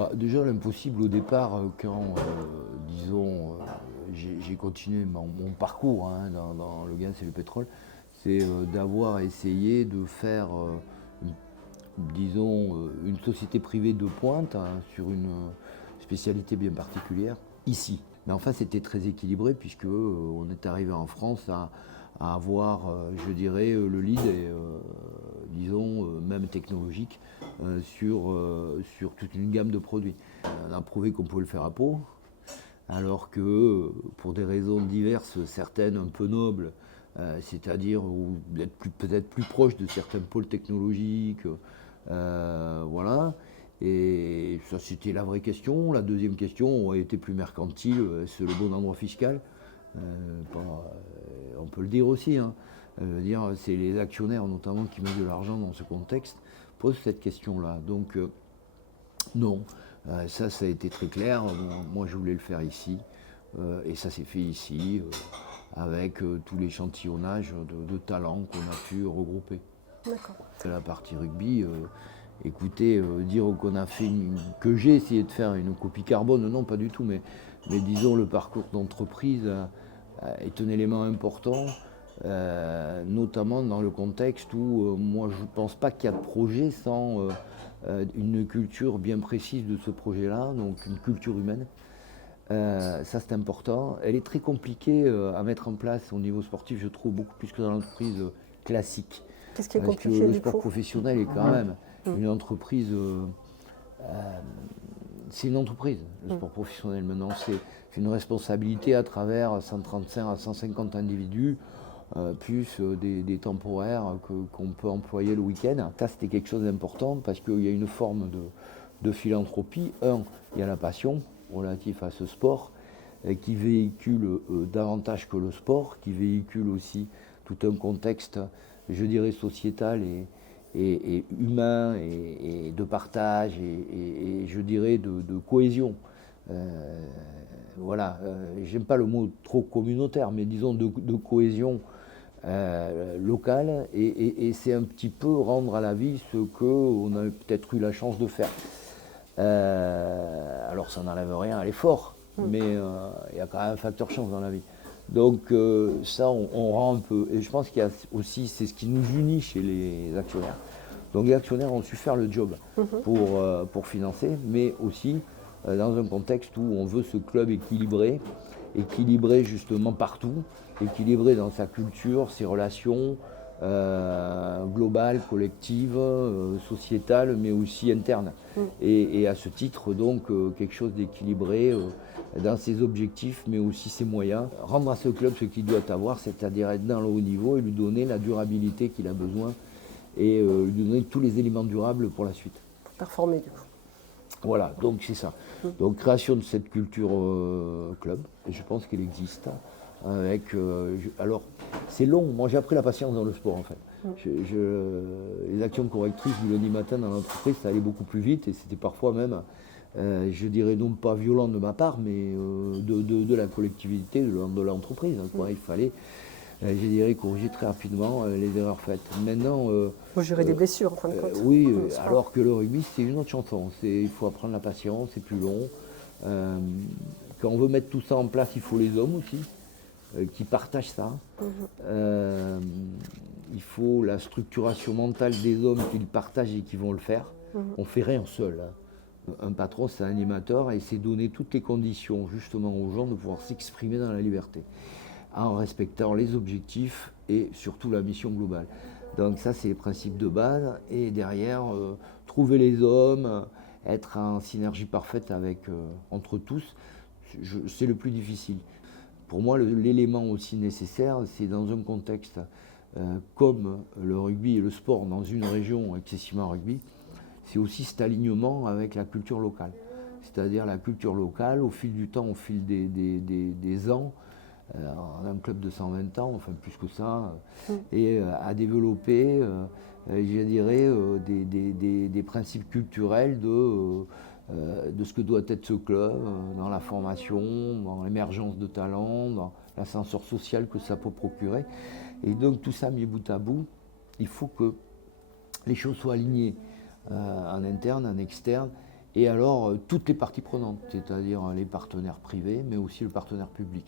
Bah, déjà, l'impossible au départ, quand, disons, j'ai continué mon parcours hein, dans le gaz et le pétrole, c'est d'avoir essayé de faire, disons, une société privée de pointe hein, sur une spécialité bien particulière, ici. Mais enfin, c'était très équilibré puisque on est arrivé en France à avoir, je dirais, le lead, et, disons, même technologique, sur toute une gamme de produits. On a prouvé qu'on pouvait le faire à Pau, alors que pour des raisons diverses, certaines un peu nobles, c'est-à-dire d'être peut-être plus proche de certains pôles technologiques, voilà. Et ça, c'était la vraie question. La deuxième question a été plus mercantile, c'est le bon endroit fiscal. On peut le dire aussi. Hein. Dire, c'est les actionnaires notamment qui mettent de l'argent dans ce contexte, posent cette question-là. Donc non, ça a été très clair. Bon, moi je voulais le faire ici, et ça s'est fait ici, avec tout l'échantillonnage de talents qu'on a pu regrouper. D'accord. La partie rugby, écoutez, dire qu'on a fait que j'ai essayé de faire une copie carbone, non pas du tout, mais disons le parcours d'entreprise est un élément important, notamment dans le contexte où moi je ne pense pas qu'il y a de projet sans une culture bien précise de ce projet-là, donc une culture humaine. Ça c'est important. Elle est très compliquée à mettre en place au niveau sportif, je trouve, beaucoup plus que dans l'entreprise classique. Qu'est-ce qui est Parce que compliqué le du sport coup? professionnel est quand même une entreprise. C'est une entreprise, le sport professionnel maintenant. C'est une responsabilité à travers 135 à 150 individus, plus des temporaires qu'on peut employer le week-end. Ça, c'était quelque chose d'important parce qu'il y a une forme de philanthropie. Il y a la passion relative à ce sport qui véhicule davantage que le sport, qui véhicule aussi tout un contexte, je dirais, sociétal et humain et de partage et je dirais de cohésion. Voilà, j'aime pas le mot trop communautaire, mais disons de cohésion locale et c'est un petit peu rendre à la vie ce qu'on a peut-être eu la chance de faire. Alors ça n'enlève rien à l'effort, mais il y a quand même un facteur chance dans la vie. Donc ça, on rend un peu. Et je pense qu'il y a aussi, c'est ce qui nous unit chez les actionnaires. Donc les actionnaires ont su faire le job pour financer, mais aussi dans un contexte où on veut ce club équilibré, équilibré justement partout, équilibré dans sa culture, ses relations globales, collectives, sociétales, mais aussi internes. Et à ce titre, donc, quelque chose d'équilibré dans ses objectifs, mais aussi ses moyens. Rendre à ce club ce qu'il doit avoir, c'est-à-dire être dans le haut niveau et lui donner la durabilité qu'il a besoin et lui donner tous les éléments durables pour la suite. Pour performer du coup. Voilà, donc c'est ça. Donc création de cette culture club, et je pense qu'elle existe. Avec, alors, c'est long. Moi, j'ai appris la patience dans le sport, en fait. Les actions correctrices du lundi matin dans l'entreprise, ça allait beaucoup plus vite et c'était parfois même, je dirais non pas violent de ma part, mais de la collectivité, de l'entreprise. Il fallait, je dirais, corriger très rapidement les erreurs faites. Maintenant, Faut gérer des blessures en fin de compte. oui, dans le sport. alors que le rugby, c'est une autre chanson. Il faut apprendre la patience, c'est plus long. Quand on veut mettre tout ça en place, il faut les hommes aussi, qui partagent ça. Il faut la structuration mentale des hommes qui le partagent et qui vont le faire. On ne fait rien seul. Hein. Un patron, c'est un animateur et c'est donner toutes les conditions justement aux gens de pouvoir s'exprimer dans la liberté, en respectant les objectifs et surtout la mission globale. Donc ça, c'est les principes de base. Et derrière, trouver les hommes, être en synergie parfaite entre tous, c'est le plus difficile. Pour moi, l'élément aussi nécessaire, c'est dans un contexte comme le rugby et le sport dans une région excessivement rugby, c'est aussi cet alignement avec la culture locale. C'est-à-dire la culture locale, au fil du temps, au fil des ans, on a un club de 120 ans, enfin plus que ça, et à développer, je dirais, des principes culturels de ce que doit être ce club, dans la formation, dans l'émergence de talents, dans l'ascenseur social que ça peut procurer. Et donc tout ça mis bout à bout, il faut que les choses soient alignées en interne, en externe, et alors toutes les parties prenantes, c'est-à-dire les partenaires privés, mais aussi le partenaire public.